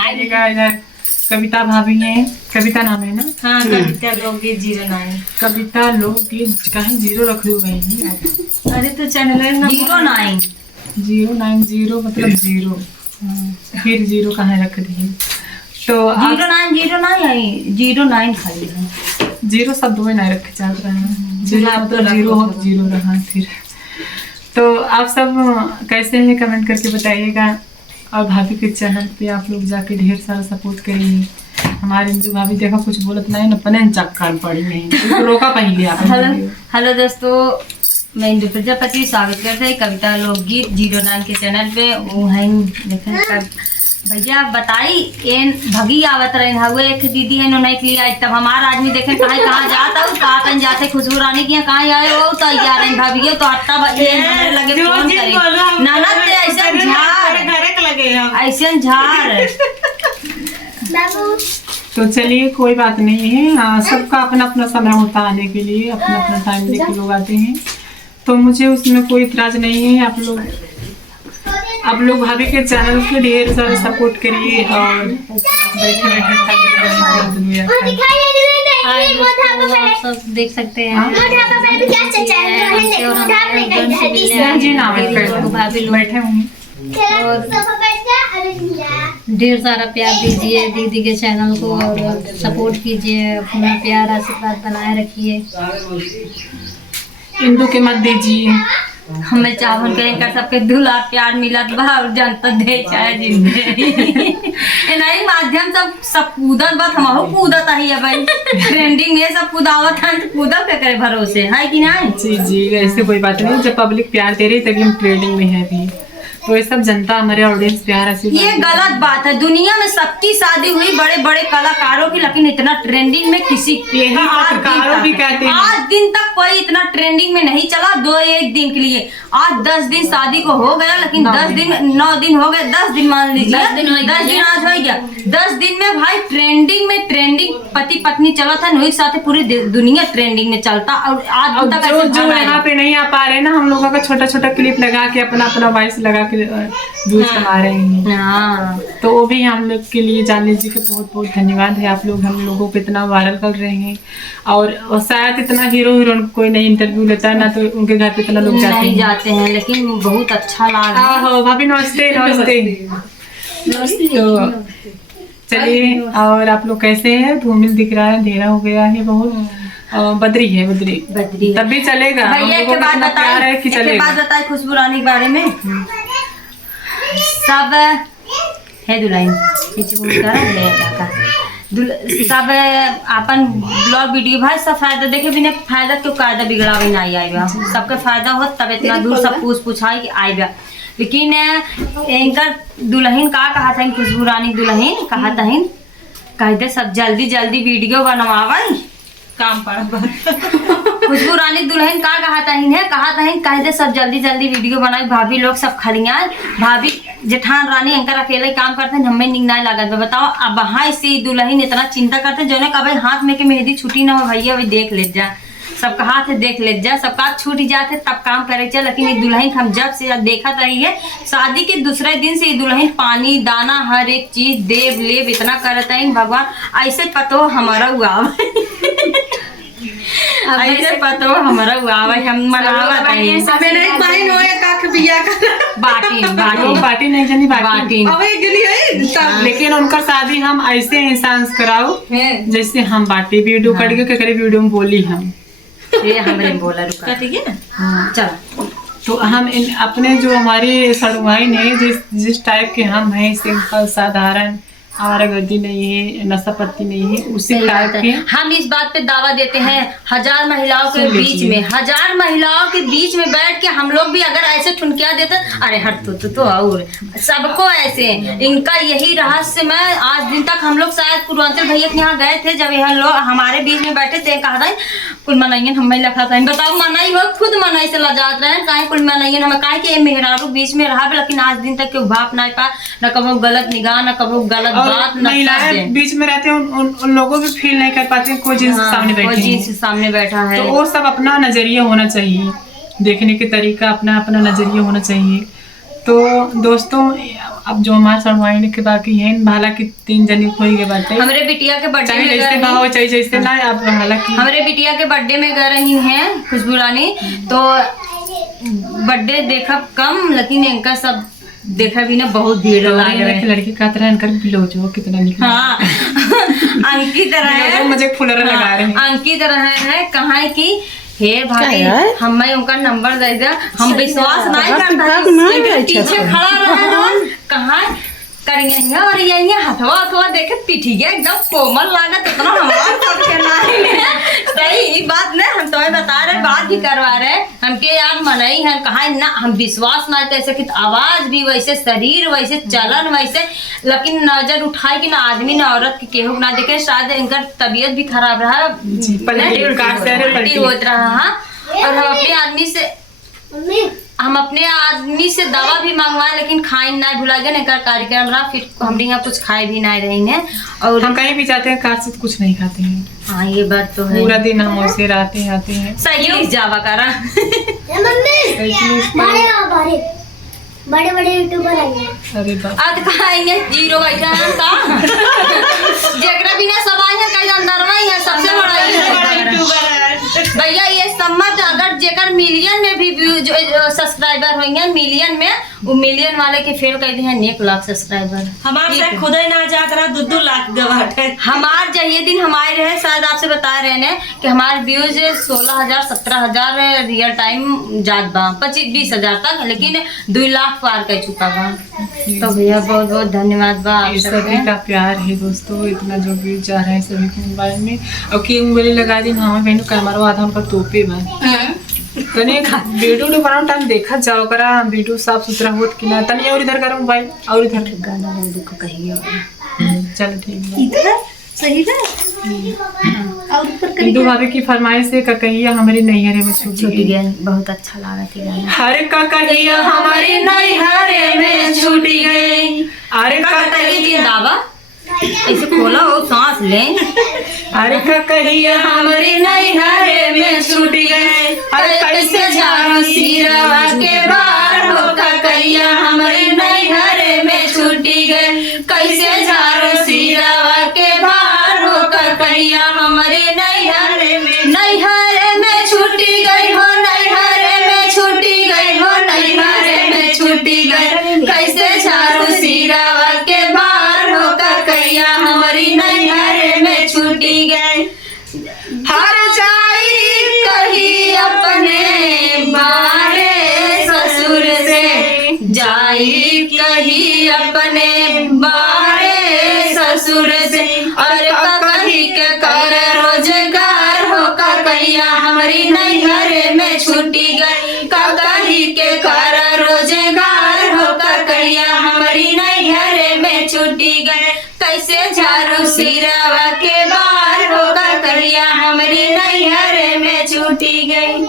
इधर कविता भाभी है, कविता नाम है ना? हाँ, कविता लोकगीत 09। कविता लोकगीत कहीं 0 रख लो बहनी। अरे तो चैनल 09 090 मतलब 0, फिर 0 कहाँ रख दिए? तो 09 खाली है। 0 शब्द में नहीं रखे चाह रहे हैं, 0 मतलब 0 हो, 0 रहा फिर। तो आप सब कैसे हैं कमेंट करके बताइएगा, और भाभी के चैनल पे आप लोग जाके ढेर सारा सपोर्ट करिए। हमारे इंदु भाभी देखो कुछ बोलत नहीं न, पने चक्कर पड़ी नहीं तो रोका पहले आप। हेलो दोस्तों, मैं इंदु प्रजापति स्वागत करते हैं कविता लोकगीत 09 के चैनल पे। वो है देखें भैया बताई एन भगी आवत रहे हुए एक दीदी है नहीं के लिए तब हमारा आदमी देखे कहाँ जाता हूँ कहाँ जाते खुशबू रानी की कहाँ आए हो तो यार भाभी तो हट्टा लगे फोन करी ननद ऐसे झाड़। तो चलिए कोई बात नहीं है, सबका अपना अपना समय होता आने के लिए, अपना अपना टाइम लेके लोग आते हैं, तो मुझे उसमें कोई इतराज नहीं है। आप लोग भाभी के चैनल के ढेर सारा सपोर्ट करिए और बैठे आप सब देख सकते हैं। बैठे होंगे और ढेर सारा प्यार दीजिए दीदी के चैनल को और सपोर्ट कीजिए, अपना प्यार आशीर्वाद बनाए रखिए। इंदु के मत दीजिए, हमें चावल करें सबके दुला प्यार मिलत बा और जनता दे चाहे जिंदगी नहीं माध्यम सब कूदत बा, हमहु कूदत ही है भाई ट्रेंडिंग में सब कूदावत है, कूदत पे करे भरोसे है कि नहीं? जी जी ऐसे कोई बात नहीं, जब पब्लिक प्यार दे रही तभी हम ट्रेंडिंग में है भी, तो ये सब जनता हमारे ऑडियंस प्यार ये गलत बात है। दुनिया में सबकी शादी हुई बड़े बड़े कलाकारों की, लेकिन इतना ट्रेंडिंग में किसी भी कहते हैं आज दिन तक कोई इतना ट्रेंडिंग में नहीं चला। 1 दिन के लिए आज 10 दिन शादी को हो गया, लेकिन 9 दिन हो गए, 10 दिन मान लीजिए 10 दिन आज हो गया। 10 दिन में भाई ट्रेंडिंग पति पत्नी चला था नहीं साथ पूरी दुनिया ट्रेंडिंग में चलता। और आज तक जो यहाँ पे नहीं आ पा रहे ना, हम लोगों का छोटा छोटा क्लिप लगा के अपना वॉइस लगा के व्यूज कमा रहे हैं, तो वो भी हम लोग के लिए जान लीजिए कि बहुत बहुत धन्यवाद है। आप लोग हम लोगों को इतना वायरल कर रहे हैं, और शायद इतना हीरो हीरोइन कोई नहीं इंटरव्यू लेता है ना, तो उनके घर पे इतना लोग जाते हैं लेकिन बहुत अच्छा लगा। भाभी नमस्ते नमस्ते। तो चलिए, और आप लोग कैसे हैं? धूमिल दिख रहा है, अंधेरा हो गया है बहुत, बद्री है बद्री तब भी चलेगा। भैया एक बात बताए खुशबू रानी के बारे में। सब है दुल्हन सब अपन ब्लॉग वीडियो भाई सब फायदा देखे बिना फायदा क्यों कायदा बिगड़ा भी नहीं आएगा, सबका फायदा हो तब इतना दूर सब पूछा कि आएगा। लेकिन इनका दुल्हन का कहा था खुशबू रानी दुल्हन कहा था कहते सब जल्दी जल्दी वीडियो बनवावे काम पर खुशबू रानी दुल्हन का कहा था कहते सब जल्दी जल्दी वीडियो बनाए। भाभी लोग सब खड़िया भाभी जेठान रानी अंकर अकेले काम करते हैं, हमें निक नहीं लागत। बताओ अब वहाँ से दुल्हन इतना चिंता करते जो ने कभी हाथ में के मेहंदी छुट्टी ना हो भैया वही देख ले जा, सबका हाथ देख ले जा, सबका छूट जाते तब काम करे चल। लेकिन ये दुल्हन हम जब से देखा रही है शादी के दूसरे दिन से ये दुल्हन पानी दाना हर एक चीज देव लेव इतना करता है भगवान। ऐसे पतो हमारा हुआ ऐसे पतो हमारा हुआ हम मनावत बाटी नहीं जानी बाटी। लेकिन उनका शादी हम ऐसे इंसान कराओ जैसे हम बाटी वीडियो कट के करे वीडियो में बोली हम ये हमने बोला रुका ठीक है चलो। तो हम अपने जो हमारी सड़ुआइन है जिस टाइप के हम हैं, सिंपल साधारण, हमारा गद्दी नहीं है, नशा पत्ती नहीं है, उसी टाइप के हम इस बात पे दावा देते हैं। 1000 महिलाओं के बीच में बैठ के हम लोग भी अगर ऐसे ठुनकिया देते अरे हट तो और सबको ऐसे इनका यही रहस्य में आज दिन तक हम लोग शायद पूर्वांचल भैया के यहाँ गए थे, जब यहाँ लोग हमारे बीच में बैठे थे कहा था कुल मनाइयन हमें लिखा था। बताओ मनाई हो खुद मनाई से लजात रहे कहीं कुल मनाइयन हमें कहा कि मेहरारू बीच में रहा, लेकिन आज दिन तक के भाप ना पा न कबो गलत निगाह न कबो गलत बात। महिलाएं बीच में रहते हैं उन लोगों भी फील नहीं कर पाते कोई जींस सामने बैठा है, तो वो सब अपना नजरिया होना चाहिए, देखने के तरीका अपना नजरिया होना चाहिए। तो दोस्तों अब जो हमारे सड़वाइने के बाकी है हालांकि 3 जनी होई के बाटे हमरे बिटिया के बर्थडे चाहे में जैसे गए भाव चाहे जैसे ना अब हालांकि हमरे बिटिया के बर्थडे में गए रही हैं खुशबू रानी, तो बर्थडे देखा कम लेकिन इनका सब देखा भी ना बहुत भीड़ लग रहे हैं। लड़की का तरह इनकर बिलो जो कितना निकला हाँ अंकित है, मुझे फुलरा लगा रहे हैं। अंकित है कहाँ की हे भाभी हमें उनका नंबर दे दिया, हम विश्वास नहीं करता पीछे खड़ा रहे कहाँ करिए और ये हथवा हथवा देखे पिठिया एकदम कोमल लागत इतना हमारा सबके लाइन है। सही बात नहीं, हम तुम्हें बता रहे बात भी करवा रहे हमके यार मनई है कहा ना, हम विश्वास ना कैसे कि आवाज भी वैसे शरीर वैसे चलन वैसे, लेकिन नजर उठाए कि ना आदमी ना औरत के केहू ना देखे, शायद इनका तबीयत भी खराब रहा पलटी होत रहा। और हम अपने आदमी से दवा भी मंगवाए लेकिन खाए ना भुला गए ना कार्यक्रम रहा, फिर हम यहाँ कुछ खाए भी नहीं रही हैं। और हम कहीं भी जाते हैं कार से कुछ नहीं खाते हैं। हाँ ये बात तो है, पूरा दिन हम वैसे रहते आते हैं। सही जावा करा बड़े बड़े यूट्यूबर आएंगे। अरे बाप आज खाएंगे जीरो बैठा है का जगरा बिना सब आए हैं कहीं अंदर में है सबसे बड़ा यूट्यूबर भैया। ये सम्मत अगर जेकर मिलियन में भी सब्सक्राइबर होंगे मिलियन में, वो मिलियन वाले के फेल कर दिए हैं 1 लाख सब्सक्राइबर। हमारे से खुद ही ना जात रहा 2-2 लाख गवाटे। हमार जहिए दिन हमारे रहे शायद आपसे बता रहे हैं कि हमारे व्यूज 16,000 17,000 रियल टाइम जात बा 25-20 हजार तक, लेकिन 2 लाख पार कर चुका बा। तो भैया बहुत बहुत धन्यवाद बा आप सभी का प्यार है दोस्तों, इतना जो व्यूज जा रहा है सभी के मोबाइल में। और की उंगली लगा दी हमारे बहनों कैमरा आधा उनका तोपे बा तने वीडियो तो बनाओ टाइम देखा जाओ करा वीडियो साफ सुथरा होत कि ना तनी और इधर करो मोबाइल और इधर गाना देखो कहिए चल ठीक है इधर सही है और ऊपर कर इंदु भाभी की फरमाइश है ककहिया हमारी नैहरे में छूट छूट गई। गया, बहुत अच्छा लगा थी गाना। हर ककहिया हमारी नैहरे में छूट गई। अरे ककहिया जिंदाबा ऐसे खोला हो सांस ले। अरे ककहिया हमारी नैहरे में छूट गई। अरे कैसे जाऊं सिरवा के बार हो ककहिया हमारी नैहरे में छूटी गई। कैसे जाऊं सिरवा के बार हो ककहिया हमारी नैहरे में छूटी गई हो, नैहरे में छूटी गई हो, नैहरे में छूटी गई। कैसे जाऊं सिरवा के बार हो ककहिया हमारी नैहरे में छूटी गई। हर जाई कहीं अपने बारे ससुर से, जाई कहीं अपने बारे ससुर से। और कहीं के कर रोजगार हो ककहिया हमारी नैहरे में छूटी गई। कहीं के कर रोजगार हो ककहिया हमारी नैहरे में छूटी गई। कैसे झाड़ू सिरवा के बार हो ककहिया हमारी नैहरे में छूटी गई।